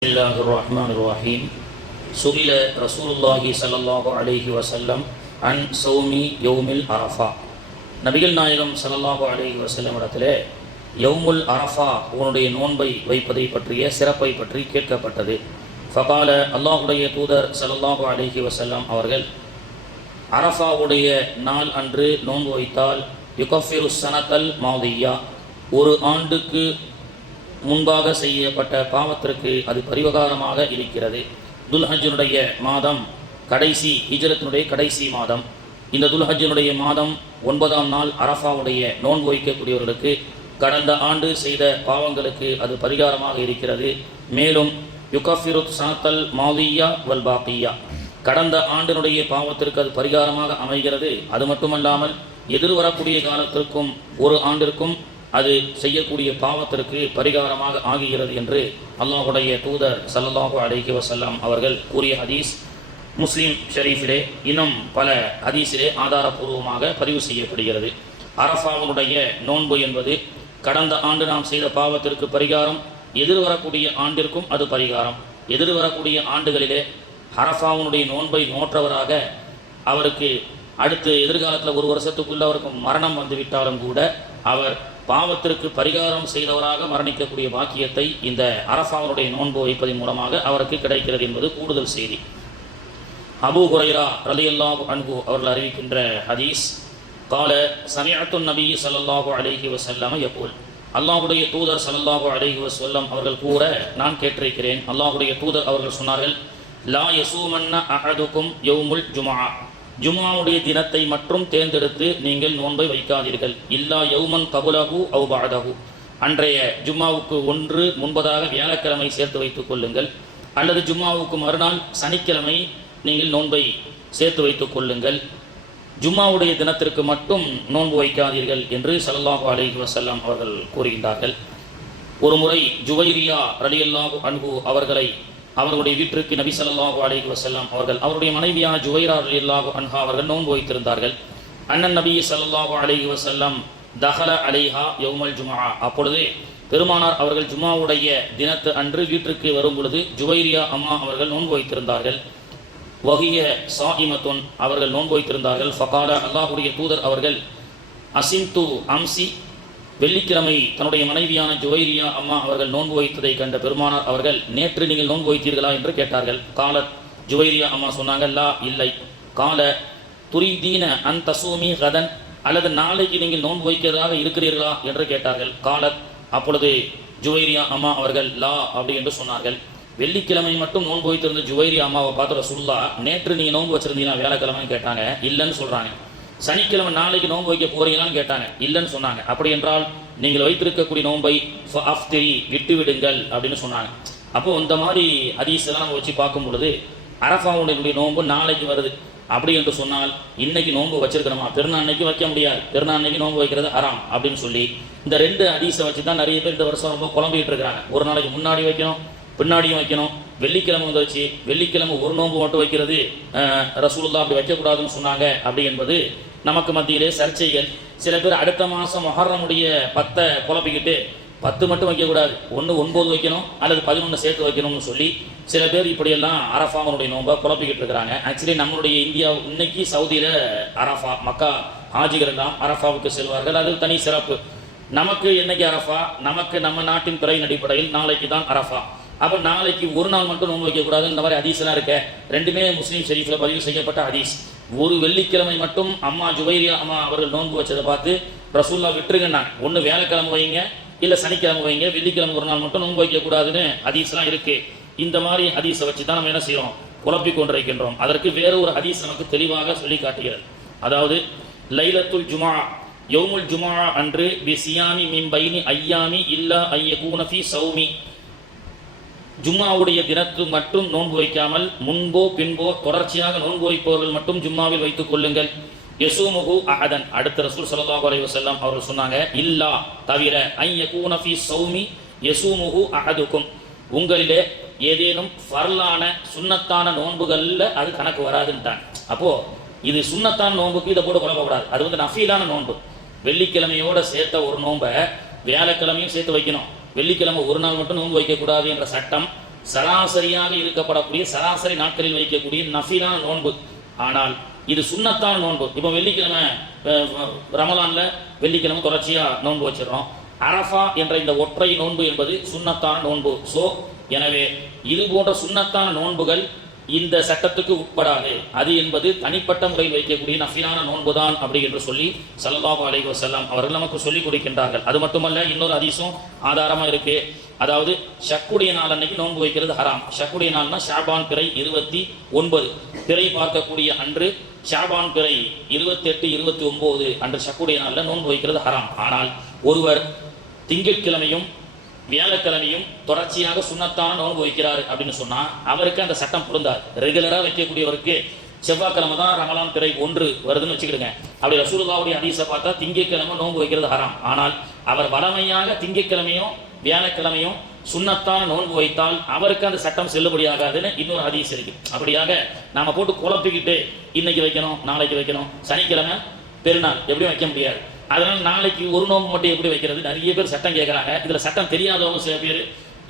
بسم الله الرحمن الرحيم سئل رسول الله صلى الله عليه وسلم عن صوم يوم العرفة நபிகள் நாயகம் ஸல்லல்லாஹு அலைஹி வஸல்லம் இடத்திலே யௌமுல் அரஃபா உன்னுடைய நோன்பை வைப்பதை பற்றிய சிறப்பை பற்றி கேட்கப்பட்டது ஃபகால அல்லாஹுடைய தூதர் ஸல்லல்லாஹு அலைஹி வஸல்லம் அவர்கள் அரஃபாவுடைய நாள் அன்று நோன்பு வைத்தால் யுகஃபிரு சனத்தல் மாதியா ஒரு ஆண்டுக்கு முன்பாக செய்யப்பட்ட பாவத்திற்கு அது பரிவகாரமாக இருக்கிறது. துல்ஹஜனுடைய மாதம் கடைசி ஹிஜரத்தினுடைய கடைசி மாதம். இந்த துல்ஹஜனுடைய மாதம் ஒன்பதாம் நாள் அரஃபாவுடைய நோன்பு வைக்கக்கூடியவர்களுக்கு கடந்த ஆண்டு செய்த பாவங்களுக்கு அது பரிகாரமாக இருக்கிறது. மேலும் யுகஃபிருத் சாத்தல் மாவியா வல் பாக்கியா. கடந்த ஆண்டினுடைய பாவத்திற்கு அது பரிகாரமாக அமைகிறது. அது மட்டுமல்லாமல் எதிர்வரக்கூடிய காலத்திற்கும் ஒரு ஆண்டிற்கும் அது செய்யக்கூடிய பாவத்திற்கு பரிகாரமாக ஆகுகிறது என்று அல்லாஹுடைய தூதர் ஸல்லல்லாஹு அலைஹி வசல்லாம் அவர்கள் கூறிய ஹதீஸ் முஸ்லீம் ஷரீஃபிலே இன்னும் பல ஹதீஸிலே ஆதாரபூர்வமாக பதிவு செய்யப்படுகிறது. அரஃபாவுடைய நோன்பு என்பது கடந்த ஆண்டு நாம் செய்த பாவத்திற்கு பரிகாரம் எதிர்வரக்கூடிய ஆண்டிற்கும் அது பரிகாரம். எதிர்வரக்கூடிய ஆண்டுகளிலே அரஃபாவுனுடைய நோன்பை நோற்றவராக அவருக்கு அடுத்து எதிர்காலத்தில் ஒரு வருஷத்துக்குள்ளே அவருக்கு மரணம் வந்துவிட்டாலும் கூட அவர் பாவத்திற்கு பரிகாரம் செய்தவராக மரணிக்கக்கூடிய பாக்கியத்தை இந்த அரஃபாவுடைய நோன்பு வைப்பதன் மூலமாக அவருக்கு கிடைக்கிறது என்பது கூடுதல் செய்தி. அபூ ஹுரைரா ரலியல்லாஹு அன்பு அவர்கள் அறிவிக்கின்ற ஹதீஸ் கால சமயத்து நபி ஸல்லல்லாஹு அலைஹி வசல்லாம எப்போல் அல்லாஹ்வுடைய தூதர் ஸல்லல்லாஹு அலைஹி வசல்லம் அவர்கள் கூற நான் கேட்டிருக்கிறேன். அல்லாஹ்வுடைய தூதர் அவர்கள் சொன்னார்கள் லா யசூமன்ன அஹதுக்கும் யௌமுல் ஜுமா ஜும்மாவுடைய தினத்தை மட்டும் தேர்ந்தெடுத்து நீங்கள் நோன்பை வைக்காதீர்கள். இல்லா யௌமன் கபுலகு அவு பாதஹு அன்றைய ஜும்மாவுக்கு ஒன்று முன்பதாக வியாழக்கிழமை சேர்த்து வைத்துக் கொள்ளுங்கள். அல்லது ஜும்மாவுக்கு மறுநாள் சனிக்கிழமை நீங்கள் நோன்பை சேர்த்து வைத்துக் கொள்ளுங்கள். ஜும்மாவுடைய தினத்திற்கு மட்டும் நோன்பு வைக்காதீர்கள் என்று சல்லாஹு அலைஹி வசல்லாம் அவர்கள் கூறுகின்றார்கள். ஒரு முறை ஜுவைரியா ரலியல்லாஹு அன்பு அவர்களை அவர்களுடைய வீட்டிற்கு நபி ஸல்லல்லாஹு அலைஹி வசல்லாம் அவர்கள் அவருடைய மனைவியான ஜுவைரா ரலியல்லாஹு அன்ஹா அவர்கள் நோன்பு வைத்திருந்தார்கள். அண்ணன் நபி ஸல்லல்லாஹு அலைஹி வசல்லம் தஹல அலைஹா யௌமல் ஜுமா அப்பொழுது பெருமானார் அவர்கள் ஜும்மாவுடைய தினத்து அன்று வீட்டிற்கு வரும் பொழுது ஜுவைரியா அம்மா அவர்கள் நோன்பு வைத்திருந்தார்கள். வகிய சாஹிமத்துன் அவர்கள் நோன்பு வைத்திருந்தார்கள். ஃபகால அல்லாஹுடைய தூதர் அவர்கள் அசிந்து அம்சி வெள்ளிக்கிழமை தன்னுடைய மனைவியான ஜுவைரியா அம்மா அவர்கள் நோன்பு வைத்ததை கண்ட பெருமானார் அவர்கள் நேற்று நீங்கள் நோன்பு வைத்தீர்களா? என்று கேட்டார்கள். கால ஜுவைரியா அம்மா சொன்னாங்க லா இல்லை. கால துரிதீன அன் தசூமி கதன் அல்லது நாளைக்கு நீங்கள் நோன்பு வைக்கிறதாக இருக்கிறீர்களா? என்று கேட்டார்கள். காலத் அப்பொழுது ஜுவைரியா அம்மா அவர்கள் லா அப்படி என்று சொன்னார்கள். வெள்ளிக்கிழமை மட்டும் நோன்பு வைத்திருந்த ஜுவைரியா அம்மாவை பார்த்து ரசூல்லா நேற்று நீங்கள் நோன்பு வச்சிருந்தீங்கன்னா வேலைக்கிழமைன்னு கேட்டாங்க. இல்லைன்னு சொல்கிறாங்க சனிக்கிழமை நாளைக்கு நோன்பு வைக்க போறீங்களான்னு கேட்டாங்க. இல்லைன்னு சொன்னாங்க. அப்படி என்றால் நீங்கள் வைத்திருக்கக்கூடிய நோன்பை அஃப்திரி விட்டு விடுங்கள் அப்படின்னு சொன்னாங்க. அப்போ இந்த மாதிரி ஹதீஸ் நம்ம வச்சு பார்க்கும் பொழுது அரஃபாவுடைய நோன்பு நாளைக்கு வருது. அப்படி என்று சொன்னால் இன்னைக்கு நோன்பு வச்சிருக்கணுமா? பெருநாளைக்கு வைக்க முடியாது. பெருநாளைக்கு நோன்பு வைக்கிறது அறாம் அப்படின்னு சொல்லி இந்த ரெண்டு ஹதீஸை வச்சு தான் நிறைய பேர் இந்த வருஷம் ரொம்ப குழம்பிட்டு இருக்கிறாங்க. ஒரு நாளைக்கு முன்னாடி வைக்கணும் பின்னாடியும் வைக்கணும். வெள்ளிக்கிழமை வந்து வச்சு வெள்ளிக்கிழமை ஒரு நோன்பு மட்டும் வைக்கிறது அஹ், அப்படி வைக்கக்கூடாதுன்னு சொன்னாங்க. அப்படி என்பது நமக்கு மத்தியிலே சர்ச்சைகள். சில பேர் அடுத்த மாதம் மொஹர்ரமுடைய பத்தை குழப்பிக்கிட்டு பத்து மட்டும் வைக்கக்கூடாது. ஒன்று ஒன்பது வைக்கணும் அல்லது பதினொன்று சேர்த்து வைக்கணும்னு சொல்லி சில பேர் இப்படியெல்லாம் அரஃபாவனுடைய நோம்பை குழப்பிக்கிட்டு இருக்கிறாங்க. ஆக்சுவலி நம்மளுடைய இந்தியா இன்னைக்கு சவுதியில் அரஃபா மக்கா ஹாஜிகள் எல்லாம் அரஃபாவுக்கு செல்வார்கள். அது தனி சிறப்பு. நமக்கு என்னைக்கு அரஃபா? நமக்கு நம்ம நாட்டின் துறையின் அடிப்படையில் நாளைக்கு தான் அரஃபா. அப்போ நாளைக்கு ஒரு நாள் மட்டும் நோன்பு வைக்கக்கூடாது இந்த மாதிரி ஹதீஸ்லாம் இருக்க. ரெண்டுமே முஸ்லீம் ஷெரீஃபில் பதிவு செய்யப்பட்ட ஹதீஸ். ஒரு வெள்ளிக்கிழமை மட்டும் அம்மா ஜுவைரியா அம்மா அவர்கள் நோன்பு வச்சதை பார்த்து ரசூல்லா விட்டுருங்கண்ணா. ஒன்று வேலைக்கிழமை வைங்க இல்லை சனிக்கிழமை வைங்க வெள்ளிக்கிழமை ஒரு நாள் மட்டும் நோன்பு வைக்கக்கூடாதுன்னு ஹதீஸ்லாம் இருக்குது இந்த மாதிரி ஹதீஸை வச்சு தான் நம்ம என்ன செய்கிறோம் குழப்பி கொண்டிருக்கின்றோம். அதற்கு வேற ஒரு ஹதீஸ் நமக்கு தெளிவாக சொல்லி காட்டுகிறது. அதாவது லைலத்துல் ஜுமா யௌமுல் ஜுமா அன்று பி சியாமி மின் பைனி ஐயாமி இல்லா ஐய ஃபி சௌமி. ஜும்மாவுடைய தினத்து மட்டும் நோன்பு வைக்காமல் முன்போ பின்போ தொடர்ச்சியாக நோன்பு வைப்பவர்கள் மட்டும் ஜும்மாவில் வைத்துக் கொள்ளுங்கள். யசூமுகு அஹதன். அடுத்த ரசூல் ஸல்லல்லாஹு அலைஹி வஸல்லம் அவர்கள் சொன்னாங்க இல்லா தவிர ஐ சௌமி யசூமுகு அஹதுக்கும் உங்களிலே ஏதேனும் ஃபர்லான சுன்னத்தான நோன்புகளில் அது கணக்கு வராதுன்ட்டாங்க. அப்போ இது சுன்னத்தான நோன்புக்கு இதை போட்டு குழப்பக்கூடாது அது வந்து நஃபீலான நோன்பு. வெள்ளிக்கிழமையோட சேர்த்த ஒரு நோன்பை வியாழக்கிழமையும் சேர்த்து வைக்கணும். வெள்ளிக்கிழமை ஒரு நாள் மட்டும் நோன்பு வைக்கக்கூடாது என்ற சட்டம் சராசரியாக இருக்கப்படக்கூடிய சராசரி நாட்களில் வைக்கக்கூடிய நஃபிலான நோன்பு. ஆனால் இது சுண்ணத்தான நோன்பு. இப்போ வெள்ளிக்கிழமை ரமலானில் வெள்ளிக்கிழமை தொடர்ச்சியாக நோன்பு வச்சிடறோம். அரஃபா என்ற இந்த ஒற்றை நோன்பு என்பது சுண்ணத்தான நோன்பு. ஸோ எனவே இது போன்ற சுண்ணத்தான நோன்புகள் இந்த சட்டத்துக்கு உட்படாது. அது என்பது தனிப்பட்ட முறையில் வைக்கக்கூடிய நஃபிலான நோன்புதான் அப்படி என்று சொல்லி சல்லாஹு அலைஹி வசல்லாம் அவர்கள் நமக்கு சொல்லிக் கொடுக்கின்றார்கள். அது மட்டுமல்ல இன்னொரு அதிசம் ஆதாரமா இருக்கு. அதாவது ஷக்குடைய நாள் அன்னைக்கு நோன்பு வைக்கிறது ஹராம். ஷக்குடைய நாள்னா ஷாபான் பிறை இருபத்தி ஒன்பது. பிறை பார்க்கக்கூடிய அன்று ஷாபான் பிறை இருபத்தி எட்டு இருபத்தி ஒன்பது அன்று ஷக்குடைய நாளில் நோன்பு வைக்கிறது ஹராம். ஆனால் ஒருவர் திங்கட்கிழமையும் வியாழக்கிழமையும் தொடர்ச்சியாக சுண்ணத்தான நோன்பு வைக்கிறார் அப்படின்னு சொன்னா அவருக்கு அந்த சட்டம் பொருந்தாது. ரெகுலரா வைக்கக்கூடியவருக்கு செவ்வாய்க்கிழமை தான் ரமலான் திரை ஒன்று வருதுன்னு வச்சுக்கிடுங்க. அப்படி ரசூலுல்லாவுடைய ஹதீஸை பார்த்தா திங்கக்கிழமை நோன்பு வைக்கிறது ஹராம். ஆனால் அவர் வளமையாக திங்கட்கிழமையும் வியாழக்கிழமையும் சுண்ணத்தான நோன்பு வைத்தால் அவருக்கு அந்த சட்டம் செல்லுபடியாகாதுன்னு இன்னொரு ஹதீஸ் இருக்கு. அப்படியாக நாம போட்டு குழப்பிக்கிட்டு இன்னைக்கு வைக்கணும் நாளைக்கு வைக்கணும் சனிக்கிழமை பெருநாள் எப்படி வைக்க முடியாது? அதனால நாளைக்கு ஒரு நோம்பு மட்டும் எப்படி வைக்கிறது? நிறைய பேர் சட்டம் கேட்குறாங்க. இதுல சட்டம் தெரியாதவங்க சில பேர்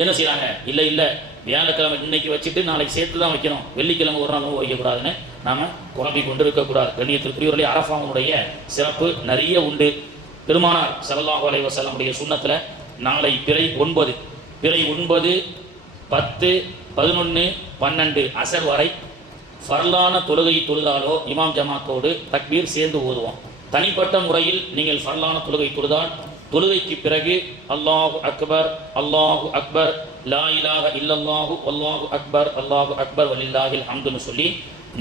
என்ன செய்கிறாங்க இல்லை இல்லை. வியாழக்கிழமை இன்னைக்கு வச்சுட்டு நாளைக்கு சேர்த்து தான் வைக்கணும். வெள்ளிக்கிழமை ஒரு நாள் வைக்கக்கூடாதுன்னு நாம குழம்பி கொண்டு இருக்கக்கூடாது கண்ணியத்திற்குரியவர்களே அரபாவுடைய சிறப்பு நிறைய உண்டு. பெருமானார் ஸல்லல்லாஹு அலைஹி வஸல்லமுடைய சுண்ணத்துல நாளை பிறை ஒன்பது. பிறை ஒன்பது பத்து பதினொன்று பன்னெண்டு அசர் வரை. ஃபர்லான தொழுகை தொழுதாலோ இமாம் ஜமாத்தோடு தக்பீர் சேர்ந்து ஓதுவோம். தனிப்பட்ட முறையில் நீங்கள் ஃபர்லான தொழுகை தொழுதால் தொழுகைக்கு பிறகு அல்லாஹு அக்பர் அல்லாஹு அக்பர் லா இலாஹ இல்லல்லாஹு அல்லாஹு அக்பர் அல்லாஹு அக்பர் வலில்லாஹில் அம்துன்னு சொல்லி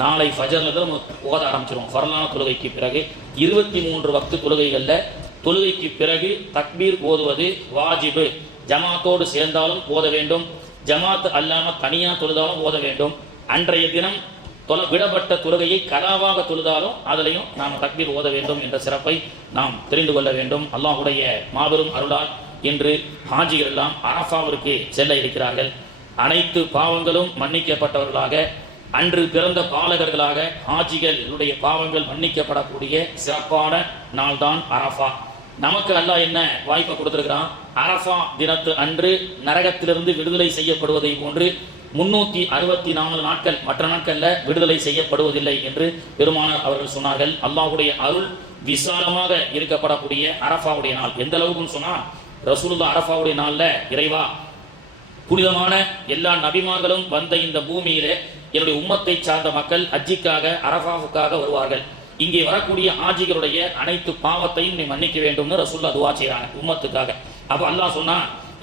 நாளை ஃபஜர்ல தான் ஓத ஆரம்பிச்சிருவோம். ஃபரலான தொழுகைக்கு பிறகு இருபத்தி மூன்று வக்து தொழுகைகளில் தொழுகைக்கு பிறகு தக்பீர் ஓதுவது வாஜிபு. ஜமாத்தோடு சேர்ந்தாலும் ஓத வேண்டும். ஜமாத் அல்லாமல் தனியாக தொழுதாலும் ஓத வேண்டும். அன்றைய தினம் தொல விடப்பட்ட தொழுகையை கலாவாக தொழுதாலும் அதிலையும் நாம் தக்பீர் ஓத வேண்டும் என்ற சிறப்பை நாம் தெரிந்து கொள்ள வேண்டும். அல்லாஹுடைய மாபெரும் அருளால் இன்று ஹாஜிகள் எல்லாம் அரசாவிற்கு செல்ல இருக்கிறார்கள். அனைத்து பாவங்களும் மன்னிக்கப்பட்டவர்களாக அன்று பிறந்த பாலகர்களாக ஹாஜிகளுடைய பாவங்கள் மன்னிக்கப்படக்கூடிய சிறப்பான நாள்தான் அரஃபா. நமக்கு அல்லாஹ் என்ன வாய்ப்பை கொடுத்திருக்கிறான்? அரஃபா தினத்து அன்று நரகத்திலிருந்து விடுதலை செய்யப்படுவதை போன்று முன்னூத்தி அறுபத்தி நாலு நாட்கள் மற்ற நாட்கள்ல விடுதலை செய்யப்படுவதில்லை என்று பெருமானார் அவர்கள் சொன்னார்கள். அல்லாஹுடைய அருள் விசாலமாக இருக்கப்படக்கூடிய அரஃபாவுடைய நாள். எந்த அளவுக்குன்னு சொன்னா ரசூலுல்லா அரஃபாவுடைய நாள்ல இறைவா புனிதமான எல்லா நபிமார்களும் வந்த இந்த பூமியிலே என்னுடைய உம்மத்தை சார்ந்த மக்கள் அஜிக்காக அரஃபாவுக்காக வருவார்கள். இங்கே வரக்கூடிய ஆஜிகளுடைய அனைத்து பாவத்தையும் நீ மன்னிக்க வேண்டும்னு ரசூல்லா துவா செய்றாங்க உம்மத்துக்காக. அப்ப அல்லாஹ் சொன்னா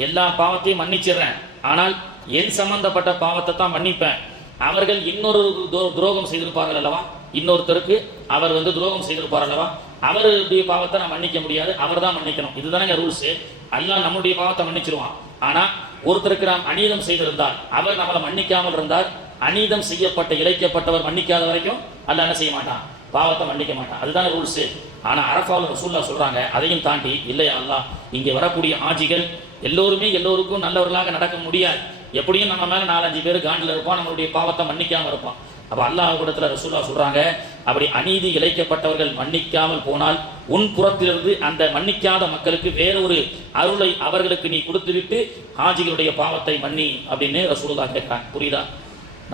எல்லா பாவத்தையும் மன்னிச்சிடுறேன். ஆனால் என் சம்பந்தப்பட்ட பாவத்தை தான் மன்னிப்பேன். அவர்கள் இன்னொரு துரோ- துரோகம் செய்திருப்பார்கள் அல்லவா? இன்னொருத்தருக்கு அவர் வந்து துரோகம் செய்திருப்பார் அல்லவா? அவருடைய பாவத்தை நான் மன்னிக்க முடியாது. அவர் தான் மன்னிக்கணும். இதுதானங்க ரூல்ஸ் எல்லாம் நம்முடைய பாவத்தை மன்னிச்சிருவான். ஆனா ஒருத்தருக்கு நாம் அநீதம் செய்திருந்தால் அவர் நம்மளை மன்னிக்காமல் இருந்தால் அநீதம் செய்யப்பட்ட இழைக்கப்பட்டவர் மன்னிக்காத வரைக்கும் அல்ல என்ன செய்ய மாட்டான்? பாவத்தை மன்னிக்க மாட்டான். அதுதான் ரூல்ஸ் ஆனா அரஃபாவில் ரசூல்லா சொல்றாங்க அதையும் தாண்டி இல்லையா அல்லாஹ் இங்கே வரக்கூடிய ஆஜிகள் எல்லோருமே எல்லோருக்கும் நல்லவர்களாக நடக்க முடியாது. எப்படியும் நம்ம மேலே நாலஞ்சு பேர் காண்டில் இருப்பான் நம்மளுடைய பாவத்தை மன்னிக்காமல் இருப்பான் அப்போ அல்லாஹ் கூடத்தில் ரசூல்லா சொல்கிறாங்க அப்படி அநீதி இழைக்கப்பட்டவர்கள் மன்னிக்காமல் போனால் உன் புறத்திலிருந்து அந்த மன்னிக்காத மக்களுக்கு வேறொரு அருளை அவர்களுக்கு நீ கொடுத்துவிட்டு ஹாஜிகளுடைய பாவத்தை மன்னி அப்படின்னு ரசூலுல்லாஹ் கேட்கிறாங்க. புரியுதா?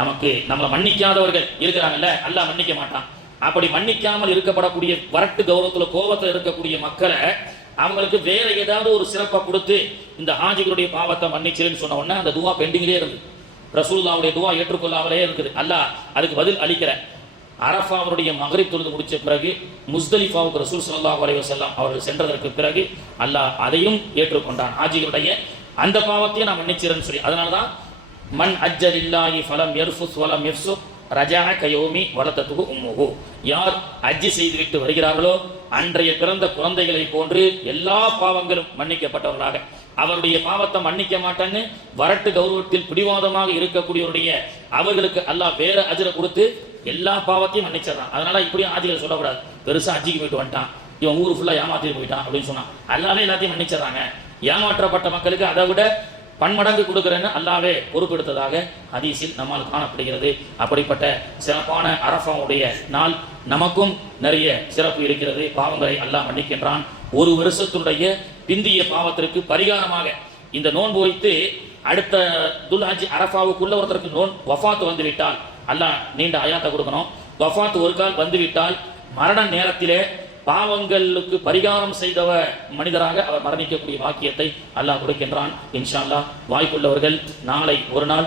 நமக்கு நம்மளை மன்னிக்காதவர்கள் இருக்கிறாங்கல்ல அல்லாஹ் மன்னிக்க மாட்டான். அப்படி மன்னிக்காமல் இருக்கப்படக்கூடிய வரட்டு கௌரவத்தில் கோபத்தில் இருக்கக்கூடிய மக்களை அவங்களுக்கு வேற ஏதாவது ஒரு சிறப்பை கொடுத்து இந்த ஹாஜிகளுடைய பாவத்தை மன்னிச்சிருன்னு சொன்ன உடனே அந்த துவா பெண்டிங்லேயே இருந்தது. ரசூல்லாவுடைய துவா ஏற்றுக்கொள்ளாமலே இருக்குது. அல்லாஹ் அதுக்கு பதில் அளிக்கிற அரஃபாவுடைய மகரிப் தொழுது முடிச்ச பிறகு முஸ்தலிஃபாவுக்கு ரசூல் சல்லா அலைஹி வஸல்லம் அவர்கள் சென்றதற்கு பிறகு அல்லாஹ் அதையும் ஏற்றுக்கொண்டான். ஹாஜிகளுடைய அந்த பாவத்தையும் நான் மன்னிச்சிரேன்னு சொல்லி அதனால தான் மன் அஜ்ஜலில்லாஹி ஃபலம் எர்ஃபுஸ் வலம் எஃப்சு ரஜா கயோமி வளத்தத்துகு உம்முகு. யார் அஜ்ஜி செய்துவிட்டு வருகிறார்களோ அன்றைய பிறந்த குழந்தைகளை போன்று எல்லா பாவங்களும் மன்னிக்கப்பட்டவர்களாக. அவருடைய பாவத்தை மன்னிக்க மாட்டேன்னு வரட்டு கௌரவத்தில் பிடிவாதமாக இருக்கக்கூடியவருடைய அவர்களுக்கு அல்லாஹ் வேற அஜரை கொடுத்து எல்லா பாவத்தையும் மன்னிச்சிடறான். அதனால இப்படியும் ஆதிகள் சொல்லக்கூடாது. பெருசா அஜிக்கு போயிட்டு வந்துட்டான். இவன் ஊர் ஃபுல்லா ஏமாத்திட்டு போயிட்டான் அப்படின்னு சொன்னான். அல்லாவே எல்லாத்தையும் மன்னிச்சிடறாங்க. ஏமாற்றப்பட்ட மக்களுக்கு அதை விட பன்மடங்கு கொடுக்குறேன்னு அல்லாவே பொறுப்பெடுத்ததாக ஹதீஸில் நம்மால் காணப்படுகிறது. அப்படிப்பட்ட சிறப்பான அரஃபாவுடைய நாள் நமக்கும் நிறைய சிறப்பு இருக்கிறது. பாவங்களை அல்லாஹ் மன்னிக்கின்றான். ஒரு வருஷத்துடைய பிந்திய பாவத்திற்கு பரிகாரமாக இந்த நோன்பு வைத்து அடுத்த துல்ஹாஜி அரஃபாவுக்குள்ள ஒருத்தருக்கு நோன் வஃபாத்து வந்துவிட்டால் அல்லாஹ் நீண்ட அயாத்தை கொடுக்கணும். வஃபாத் ஒரு கால் வந்துவிட்டால் மரண நேரத்திலே பாவங்களுக்கு பரிகாரம் செய்தவ மனிதராக அவர் மரணிக்கக்கூடிய வாக்கியத்தை அல்லாஹ் கொடுக்கின்றான். இன்ஷா அல்லாஹ் வாய்ப்புள்ளவர்கள் நாளை ஒரு நாள்